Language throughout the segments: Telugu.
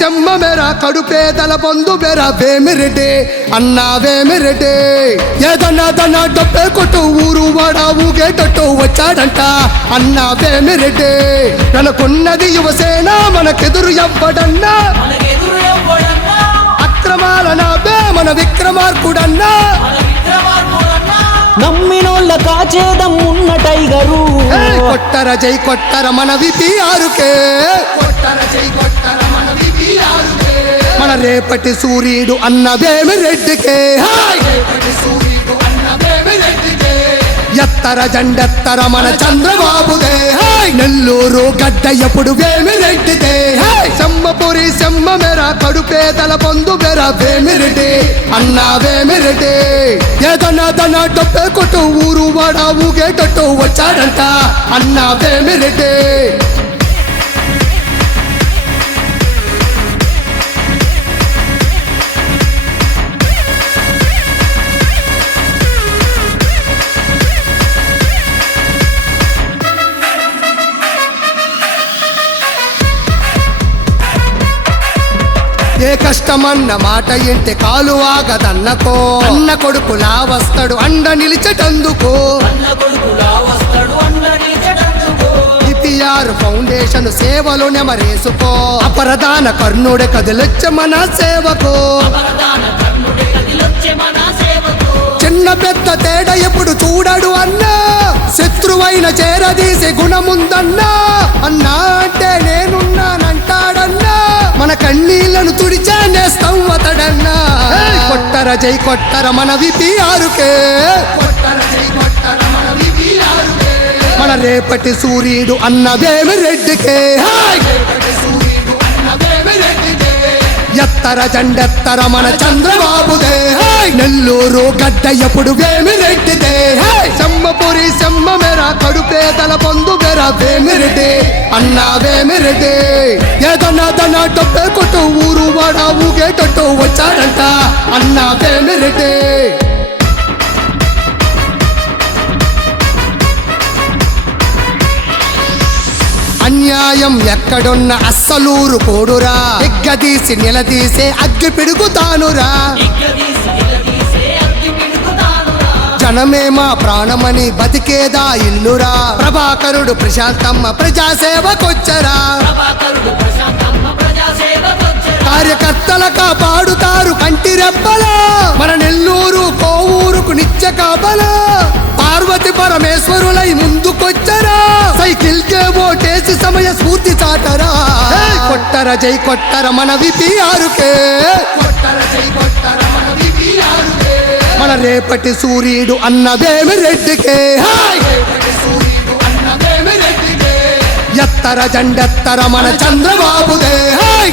సెమ్మ మెర కడుపేదల పొందు బెర వేమిరెడ్డి అన్నా వేమిరెడ్డి. ఏదన్నా దన్న డబ్బే కొట్టు ఊరు వాడ ఊగేటట్టు వచ్చాడంట అన్నా వేమిరెడ్డి. మనకున్నది యువసేన మనకెదురు ఎవ్వడన్నా. అక్రమాల నాబే మన విక్రమార్కుడన్నా. మన విక్రమార్కుడన్నా నమ్మినోళ్ళ కాచేదం ఉన్న టైగరు. కొట్టర జై కొట్టర మన విపిఆరుకే కొట్టర జై కొట్టర మన రేపటి సూర్యుడు అన్న వేమిరెడ్డికే హాయ్! ఎత్తర జండెత్తర మన చంద్రబాబుదే. హాయ్! నెల్లూరు గడ్డ ఎప్పుడు వేమిరెడ్డిదే హాయ్! సెమ్మపురి సెమ్మ మెర కడుపేదల పొందు బెర వేమిరెడ్డి అన్నా వేమిరెడ్డి ఏదన్నా దన్న డొప్పే కొట్టు ఊరు వాడ ఊగేటట్టు వచ్చాడంట. అన్నా వేమిరెడ్డి కష్టమన్న మాట ఇంటి కాలు ఆగదన్నకో. అన్న కొడుకులా వస్తాడు అండ నిలిచటందుకో. నిలిచటందుకు ఫౌండేషన్ సేవలు నెమరేసుకో. అపరదాన కర్ణుడే కదిలొచ్చ మన సేవకు. కదిలొచ్చే మన సేవకు చిన్న పెద్ద తేడా ఎప్పుడు చూడడు అన్నా. శత్రువైన చేరదీసే గుణముందన్నా. అన్నా అంటే నేనున్నానంటాడన్నా. మన కళ్ళి కొట్టర జై కొట్టర మన విపి ఆరుకే మన రేపటి సూర్యుడు అన్న వేమిరెడ్డికే. హాయ్! ఎత్తర జండెత్తర మన చంద్రబాబుదే. నెల్లూరు గడ్డ ఎప్పుడు వేమిరెడ్డిదే. హాయ్! సెమ్మపురి సెమ్మ మెర కడుపేదల పొందు బెర వేమిరెడ్డి. అన్నా వేమిరెడ్డి. ఏదన్నా డబ్బే కొట్టు ఊరు వాడ ఊగేటట్టు వచ్చాడంట అన్నా వేమిరెడ్డి. అన్యాయం ఎక్కడున్న అస్సలూరు కోడురా ఎగ్గదీసి నిలదీసే అగ్గి పిడుగుతానురా. జనమే మా ప్రాణమని బతికేదా ఇల్లురా. ప్రభాకరుడు ప్రశాంతమ్మ ప్రజాసేవకొచ్చరా. ప్రభాకరుడు ప్రశాంతమ్మ కార్యకర్తల కాపాడుతారు కంటి రెప్పలా. మన నెల్లూరు కోవూరుకు నిత్య కాపలా. పార్వతి పరమేశ్వరులై ముందుకొచ్చరా. సైకిల్ కే ఓటేసి సమయ స్ఫూర్తి చాటరా. కొట్టర జై కొట్టర మన విపిఆరుకే మన రేపటి సూర్యుడు అన్న వేమిరెడ్డికే. హాయ్ ఎత్తర జండెత్తర మన చంద్రబాబుదే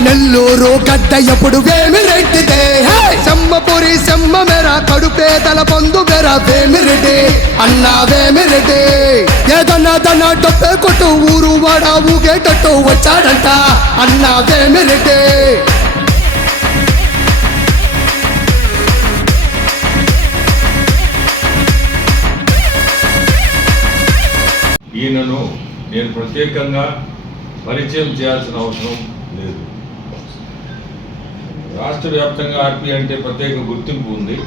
నెల్లూరు గడ్డ ఎప్పుడు వేమిరెడ్డిదే. హాయ్ సెమ్మపురి సెమ్మ మెర కడుపేదల పొందు బెర వేమిరెడ్డి. అన్నా వేమిరెడ్డి. ఏదన్నా దన్న డొప్పే కొట్టు ఊరు వాడ ఊగేటట్టు వచ్చాడంట. అన్నా వేమిరెడ్డి. ఈయనను నేను ప్రత్యేకంగా పరిచయం చేయాల్సిన అవసరం లేదు. రాష్ట్ర వ్యాప్తంగా ఆర్పి అంటే ప్రత్యేక గుర్తింపు ఉంది.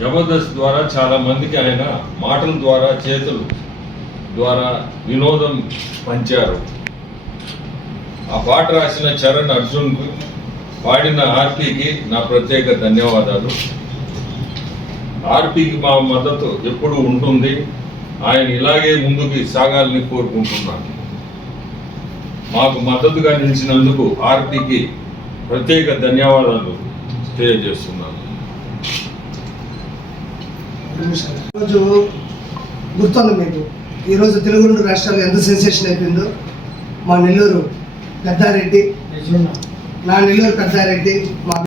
జబర్దస్త్ ద్వారా చాలా మందికి ఆయన మాటల ద్వారా చేతులు ద్వారా వినోదం పంచారు. ఆ పాట రాసిన చరణ్ అర్జున్కు పాడిన ఆర్పీకి నా ప్రత్యేక ధన్యవాదాలు. ఆర్పీకి మా మద్దతు ఎప్పుడు ఉంటుంది. ఆయన ఇలాగే ముందుకు సాగాలని కోరుకుంటున్నాను. మాకు మద్దతుగా నిలిచినందుకు ఆర్పీకి ప్రత్యేక ధన్యవాదాలు తెలియజేస్తున్నాను. ఈరోజు గుర్తుంది మీకు. ఈరోజు తెలుగు రెండు రాష్ట్రాలు ఎంత సెన్సేషన్ అయిపోయిందో. మా నెల్లూరు పెద్దారెడ్డి నా నెల్లూరు పెద్దారెడ్డి మా